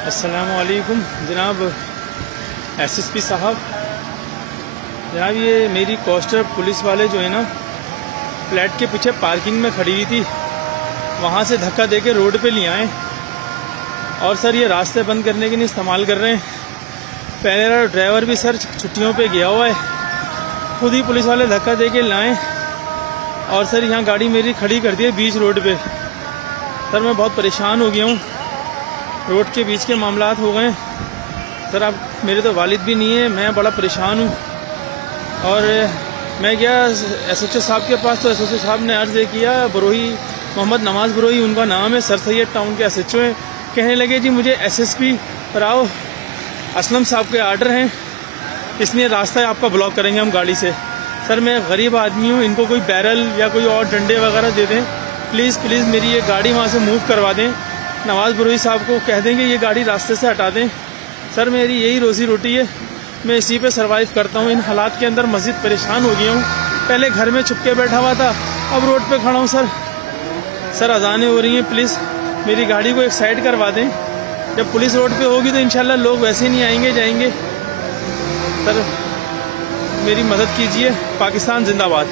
अस्सलामुअलैकुम जनाब एसएसपी साहब। जनाब ये मेरी कोस्टर पुलिस वाले जो है ना, फ्लैट के पीछे पार्किंग में खड़ी हुई थी, वहाँ से धक्का देके रोड पे ले आए और सर ये रास्ते बंद करने के लिए इस्तेमाल कर रहे हैं। पहले ड्राइवर भी सर छुट्टियों पे गया हुआ है, खुद ही पुलिस वाले धक्का देके लाए और सर यहाँ गाड़ी मेरी खड़ी कर दी है बीच रोड पे। सर मैं बहुत परेशान हो गया हूँ, रोड के बीच के मामलात हो गए सर। अब मेरे तो वालिद भी नहीं है, मैं बड़ा परेशान हूँ। और मैं गया एसएचओ साहब के पास, तो एसएचओ साहब ने अर्ज़ किया, बरोही मोहम्मद नवाज बरोही उनका नाम है, सर सैयद टाउन के एसएचओ हैं। कहने लगे जी मुझे एसएसपी राव असलम साहब के आर्डर हैं, इसलिए रास्ता आपका ब्लॉक करेंगे हम गाड़ी से। सर मैं गरीब आदमी हूँ, इनको कोई बैरल या कोई और डंडे वगैरह दे दें प्लीज़ प्लीज़, मेरी ये गाड़ी वहाँ से मूव करवा दें। नवाज बरोही साहब को कह देंगे ये गाड़ी रास्ते से हटा दें। सर मेरी यही रोज़ी रोटी है, मैं इसी पे सरवाइव करता हूँ। इन हालात के अंदर मज़ीद परेशान हो गया हूँ। पहले घर में छुप के बैठा हुआ था, अब रोड पे खड़ा हूँ सर अजानें हो रही हैं, प्लीज़ मेरी गाड़ी को एक साइड करवा दें। जब पुलिस रोड पे होगी तो इंशाल्लाह लोग वैसे नहीं आएंगे जाएंगे। सर मेरी मदद कीजिए। पाकिस्तान जिंदाबाद।